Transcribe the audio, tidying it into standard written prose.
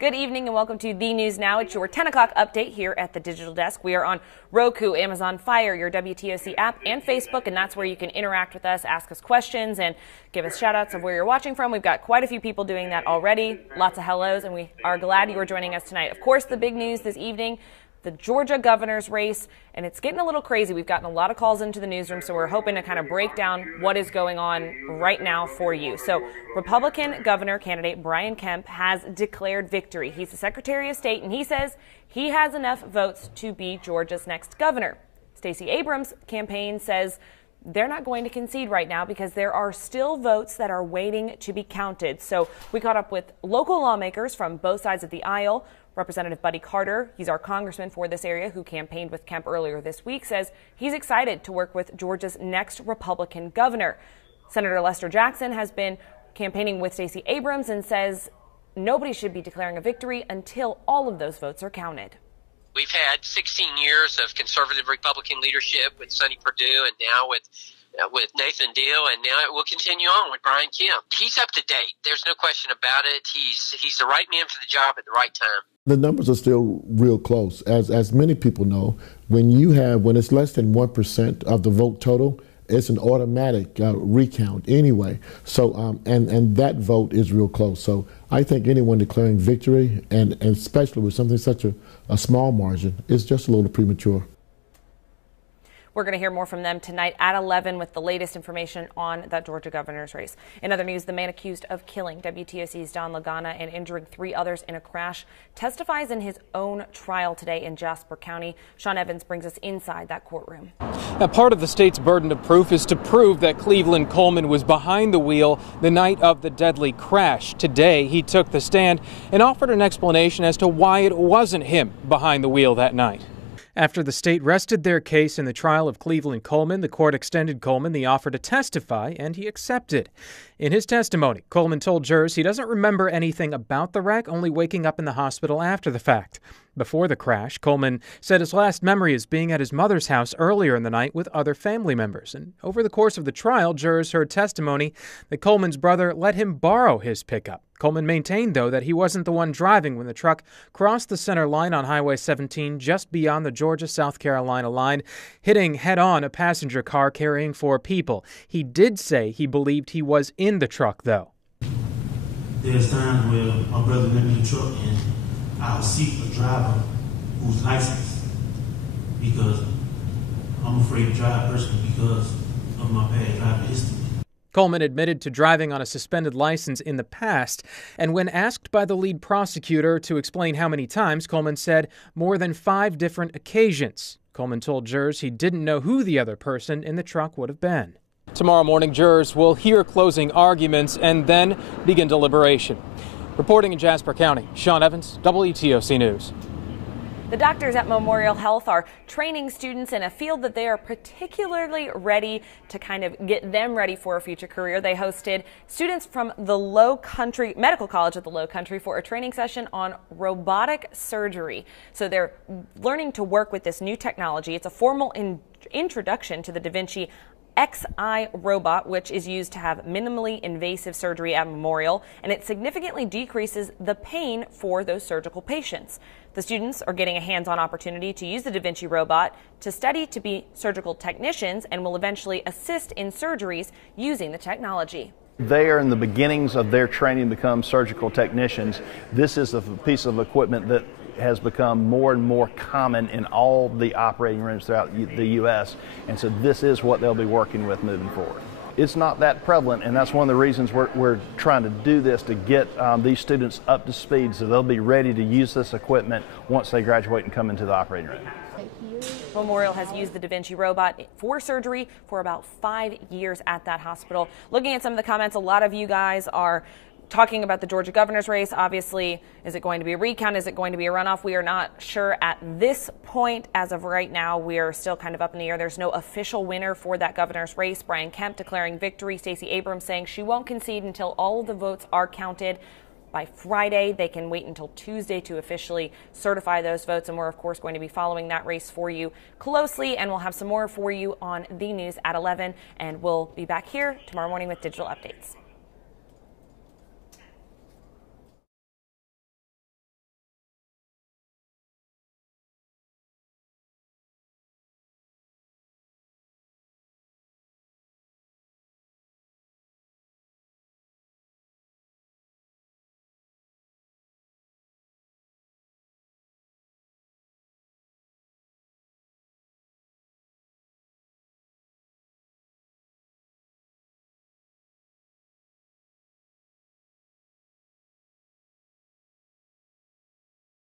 Good evening and welcome to The News Now. It's your 10 o'clock update here at the Digital Desk. We are on Roku, Amazon Fire, your WTOC app, and Facebook, and that's where you can interact with us, ask us questions, and give us shout-outs of where you're watching from. We've got quite a few people doing that already. Lots of hellos, and we are glad you are joining us tonight. Of course, the big news this evening, the Georgia governor's race, and it's getting a little crazy. We've gotten a lot of calls into the newsroom, so we're hoping to kind of break down what is going on right now for you. So Republican governor candidate Brian Kemp has declared victory. He's the Secretary of State, and he says he has enough votes to be Georgia's next governor. Stacey Abrams' campaign says they're not going to concede right now because there are still votes that are waiting to be counted. So we caught up with local lawmakers from both sides of the aisle. Representative Buddy Carter, he's our congressman for this area who campaigned with Kemp earlier this week, says he's excited to work with Georgia's next Republican governor. Senator Lester Jackson has been campaigning with Stacey Abrams and says nobody should be declaring a victory until all of those votes are counted. We've had 16 years of conservative Republican leadership with Sonny Perdue and now with Nathan Deal, and now it will continue on with Brian Kemp. He's up to date. There's no question about it. He's the right man for the job at the right time. The numbers are still real close. As many people know, when it's less than 1% of the vote total, it's an automatic recount anyway. So and that vote is real close. So I think anyone declaring victory, and especially with something such a small margin, is just a little premature. We're going to hear more from them tonight at 11 with the latest information on that Georgia governor's race. In other news, the man accused of killing WTOC's Don Lagana and injuring 3 others in a crash testifies in his own trial today in Jasper County. Sean Evans brings us inside that courtroom. Now, part of the state's burden of proof is to prove that Cleveland Coleman was behind the wheel the night of the deadly crash. Today, he took the stand and offered an explanation as to why it wasn't him behind the wheel that night. After the state rested their case in the trial of Cleveland Coleman, the court extended Coleman the offer to testify, and he accepted. In his testimony, Coleman told jurors he doesn't remember anything about the wreck, only waking up in the hospital after the fact. Before the crash, Coleman said his last memory is being at his mother's house earlier in the night with other family members. And over the course of the trial, jurors heard testimony that Coleman's brother let him borrow his pickup. Coleman maintained, though, that he wasn't the one driving when the truck crossed the center line on Highway 17 just beyond the Georgia-South Carolina line, hitting head-on a passenger car carrying 4 people. He did say he believed he was in the truck, though. There's times where my brother let me in the truck and I'll seek a driver who's licensed because I'm afraid to drive personally because of my bad driving history. Coleman admitted to driving on a suspended license in the past, and when asked by the lead prosecutor to explain how many times, Coleman said more than 5 different occasions. Coleman told jurors he didn't know who the other person in the truck would have been. Tomorrow morning, jurors will hear closing arguments and then begin deliberation. Reporting in Jasper County, Sean Evans, WTOC News. The doctors at Memorial Health are training students in a field that they are particularly ready to kind of get them ready for a future career. They hosted students from the Low Country Medical College of the Low Country for a training session on robotic surgery. So they're learning to work with this new technology. It's a formal introduction to the Da Vinci Xi robot, which is used to have minimally invasive surgery at Memorial, and it significantly decreases the pain for those surgical patients. The students are getting a hands-on opportunity to use the Da Vinci robot to study to be surgical technicians and will eventually assist in surgeries using the technology. They are in the beginnings of their training to become surgical technicians. This is a piece of equipment that has become more and more common in all the operating rooms throughout the U.S. And so this is what they'll be working with moving forward. It's not that prevalent, and that's one of the reasons we're trying to do this, to get these students up to speed so they'll be ready to use this equipment once they graduate and come into the operating room. Memorial has used the Da Vinci robot for surgery for about 5 years at that hospital. Looking at some of the comments, a lot of you guys are talking about the Georgia governor's race. Obviously, is it going to be a recount? Is it going to be a runoff? We are not sure at this point. As of right now, we are still kind of up in the air. There's no official winner for that governor's race. Brian Kemp declaring victory. Stacey Abrams saying she won't concede until all of the votes are counted by Friday. They can wait until Tuesday to officially certify those votes, and we're, of course, going to be following that race for you closely, and we'll have some more for you on The News at 11, and we'll be back here tomorrow morning with digital updates.